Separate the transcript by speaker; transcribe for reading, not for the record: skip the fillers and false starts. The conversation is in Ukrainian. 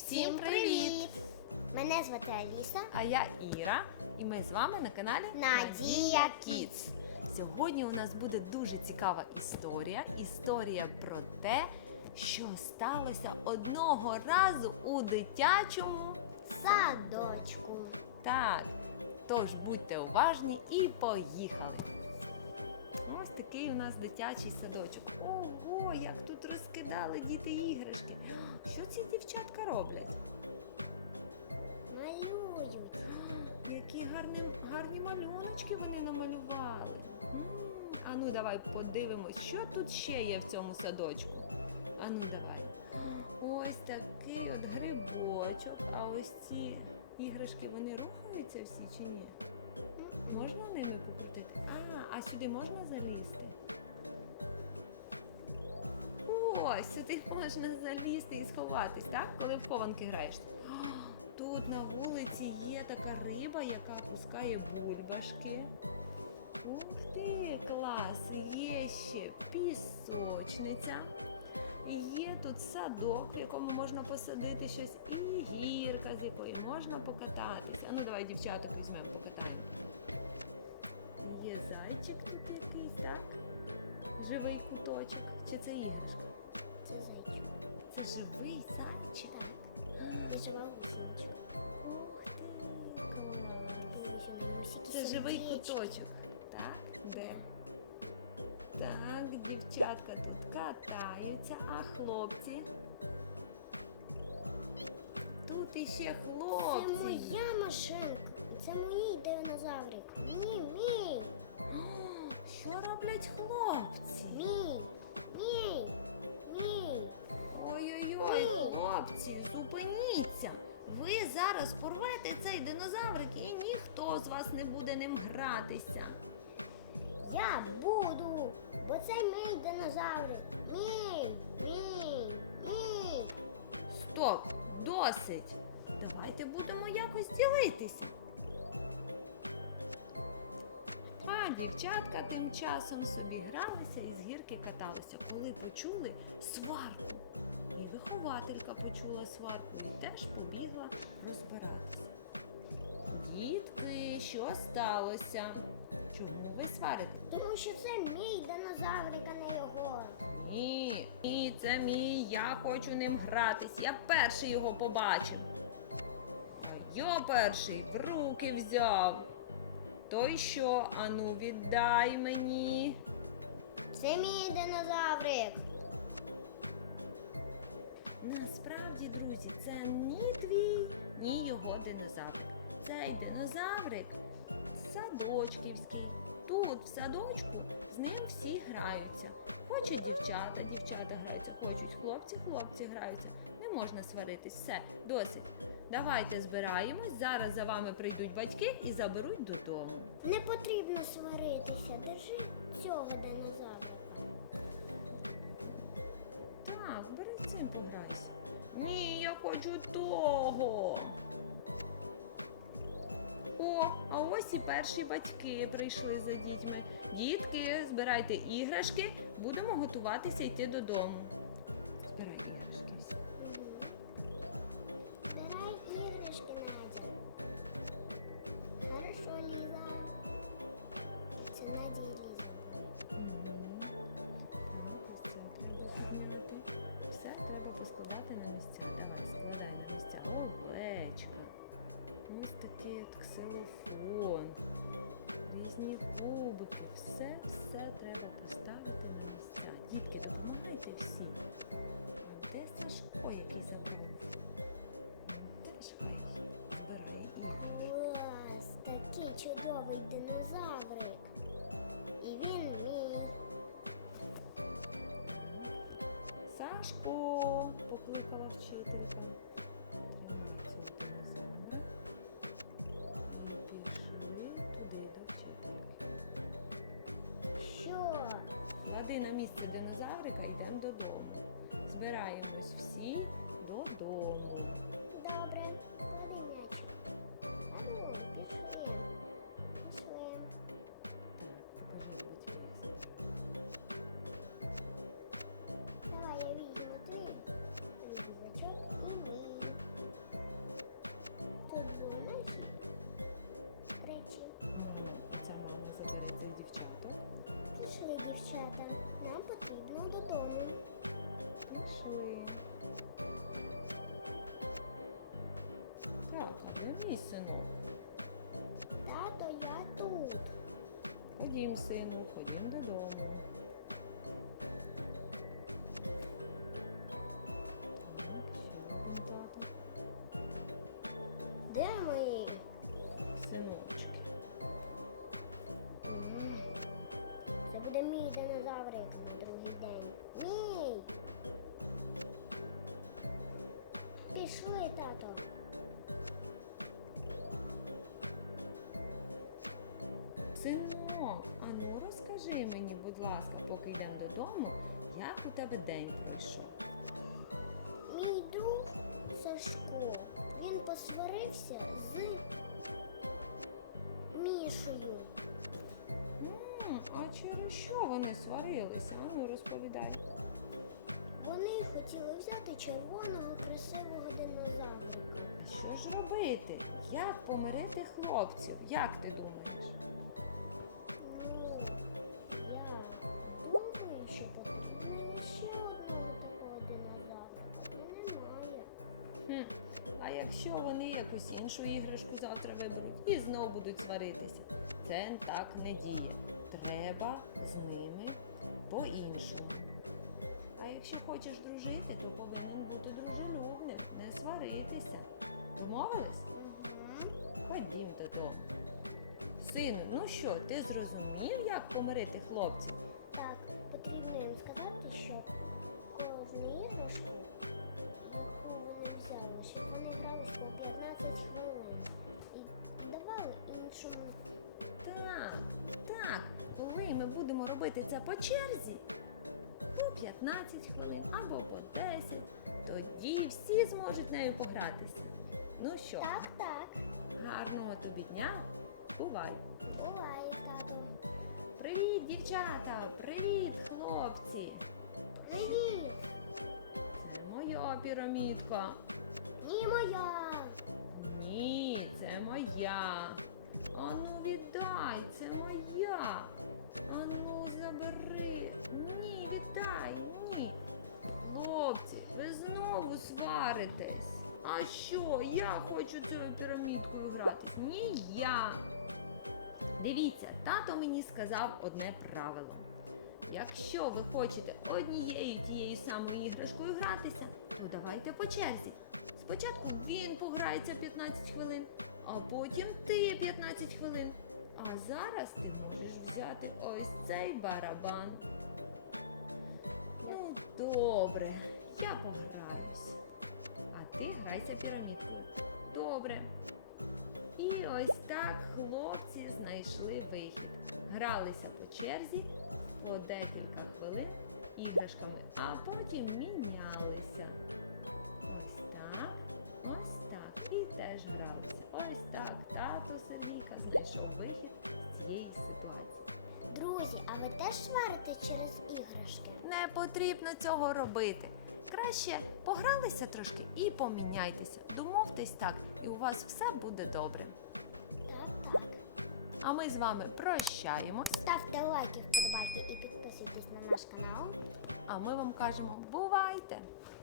Speaker 1: Всім привіт!
Speaker 2: Мене звати Аліса.
Speaker 1: А я Іра, і ми з вами на каналі
Speaker 2: Надія Кідс.
Speaker 1: Сьогодні у нас буде дуже цікава історія. Історія про те, що сталося одного разу у дитячому
Speaker 2: Садочку.
Speaker 1: Так, тож будьте уважні і поїхали. Ось такий у нас дитячий садочок. Ого, як тут розкидали діти іграшки. Що ці дівчатка роблять?
Speaker 2: Малюють.
Speaker 1: Які гарні малюночки вони намалювали. А ну давай подивимось, що тут ще є в цьому садочку. А ну давай. Ось такий от грибочок. А ось ці іграшки, вони рухаються всі чи ні? Можна ними покрутити? А сюди можна залізти? О, сюди можна залізти і сховатись, так? Коли в хованки граєш. Тут на вулиці є така риба, яка пускає бульбашки. Ух ти, клас! Є ще пісочниця. Є тут садок, в якому можна посадити щось, і гірка, з якої можна покататися. А ну давай дівчаток візьмемо, покатаємо. Є зайчик тут якийсь, так? Живий куточок. Чи це іграшка?
Speaker 2: Це зайчик.
Speaker 1: Це живий зайчик?
Speaker 2: Так. І жива гусеничка.
Speaker 1: Ух ти, клас.
Speaker 2: Подивись, у неї усікі
Speaker 1: Це живий
Speaker 2: сердечки.
Speaker 1: куточок, так? Де? Так, дівчатка тут катаються, а хлопці? Тут іще хлопці.
Speaker 2: Це моя машинка. Це мій динозаврик. Ні, мій.
Speaker 1: О, що роблять хлопці?
Speaker 2: Мій. Мій. Мій.
Speaker 1: Ой-ой-ой,
Speaker 2: Ні.
Speaker 1: хлопці, зупиніться. Ви зараз порвете цей динозаврик і ніхто з вас не буде ним гратися.
Speaker 2: Я буду, бо це мій динозаврик. Мій. Мій. Мій.
Speaker 1: Стоп, досить. Давайте будемо якось ділитися. А дівчатка тим часом собі гралися і з гірки каталися, коли почули сварку. І вихователька почула сварку і теж побігла розбиратися. Дітки, що сталося? Чому ви сварите?
Speaker 2: Тому що це мій динозаврик, а не його.
Speaker 1: Ні, це мій, я хочу ним гратись. Я перший його побачив. А я перший в руки взяв. То й що? Ану, віддай мені.
Speaker 2: Це мій динозаврик.
Speaker 1: Насправді, друзі, це ні твій, ні його динозаврик. Цей динозаврик садочківський. Тут, в садочку, з ним всі граються. Хочуть дівчата, дівчата граються, хочуть хлопці, хлопці граються. Не можна сваритись. Все, досить. Давайте збираємось, зараз за вами прийдуть батьки і заберуть додому.
Speaker 2: Не потрібно сваритися. Держи цього динозаврика.
Speaker 1: Так, бери цим пограйся. Ні, я хочу того. О, а ось і перші батьки прийшли за дітьми. Дітки, збирайте іграшки, будемо готуватися йти додому. Збирай іграшки всі.
Speaker 2: Угу. Збирай іграшки, Надя. Хорошо, Ліза. Це Надя і Ліза були.
Speaker 1: Угу. Так, ось це треба підняти. Все треба поскладати на місця. Давай, складай на місця. Овечка. Ось такий от ксилофон. Різні кубики. Все треба поставити на місця. Дітки, допомагайте всі. А де Сашко, який забрав? Він теж хай збирає іграшки.
Speaker 2: Клас, такий чудовий динозаврик. І він мій.
Speaker 1: Так. Сашко, покликала вчителька. Тримай цього динозавра. І пішли туди до вчительки.
Speaker 2: Що?
Speaker 1: Клади на місце динозаврика, йдемо додому. Збираємось всі додому.
Speaker 2: Добре, клади м'ячик. Ану, пішли. Пішли.
Speaker 1: Так, покажи батьки, як забирають.
Speaker 2: Давай я візьму твій рюкзачок і мій. тут були наші речі.
Speaker 1: Мама, оця мама забере цих дівчаток.
Speaker 2: Пішли, дівчата. Нам потрібно додому.
Speaker 1: Пішли. Так, а де мій синок?
Speaker 2: Тато, я тут.
Speaker 1: Ходім, сину, ходім додому. Так, ще один тато.
Speaker 2: Де ми?
Speaker 1: Синочки.
Speaker 2: Це буде мій динозаврик на другий день. Мій! Пішли, тато.
Speaker 1: Синок, а ну розкажи мені, будь ласка, поки йдемо додому, як у тебе день пройшов?
Speaker 2: Мій друг Сашко, він посварився з Мішою.
Speaker 1: А через що вони сварилися? А ну розповідай.
Speaker 2: Вони хотіли взяти червоного красивого динозаврика.
Speaker 1: А що ж робити? Як помирити хлопців? Як ти думаєш?
Speaker 2: Ну, я думаю, що потрібно ще одного такого динозаврика, та немає.
Speaker 1: А якщо вони якусь іншу іграшку завтра виберуть і знов будуть сваритися? Це так не діє. Треба з ними по-іншому. А якщо хочеш дружити, то повинен бути дружелюбним, не сваритися. Домовились?
Speaker 2: Угу.
Speaker 1: Ходім додому. Сину, ну що, ти зрозумів, як помирити хлопців?
Speaker 2: Так, потрібно їм сказати, що кожну іграшку, яку вони взяли, щоб вони грались по 15 хвилин і давали іншому.
Speaker 1: Так, коли ми будемо робити це по черзі, по 15 хвилин або по 10, тоді всі зможуть нею погратися. Ну що,
Speaker 2: Так.
Speaker 1: гарного тобі дня, бувай!
Speaker 2: Буває, тато.
Speaker 1: Привіт, дівчата! Привіт, хлопці!
Speaker 2: Привіт!
Speaker 1: Це моя пірамідка.
Speaker 2: Ні, моя!
Speaker 1: Ні, це моя. Ану, віддай, це моя. Ану, забери. Ні, віддай, ні. Хлопці, ви знову сваритесь. А що, я хочу цією пірамідкою гратись? Ні, я. Дивіться, тато мені сказав одне правило. Якщо ви хочете однією тією самою іграшкою гратися, то давайте по черзі. Спочатку він пограється 15 хвилин, а потім ти 15 хвилин. А зараз ти можеш взяти ось цей барабан. Ну, добре, я пограюсь. А ти грайся пірамідкою. Добре. І ось так хлопці знайшли вихід. Гралися по черзі по декілька хвилин іграшками, а потім мінялися. Ось так, ось так. І теж гралися. Ось так тато Сергійка знайшов вихід з цієї ситуації.
Speaker 2: Друзі, а ви теж сварите через іграшки?
Speaker 1: Не потрібно цього робити. Краще погралися трошки і поміняйтеся. Домовтесь так, і у вас все буде добре.
Speaker 2: Так.
Speaker 1: А ми з вами прощаємось,
Speaker 2: Ставте лайки, вподобайки і підписуйтесь на наш канал.
Speaker 1: а ми вам кажемо бувайте!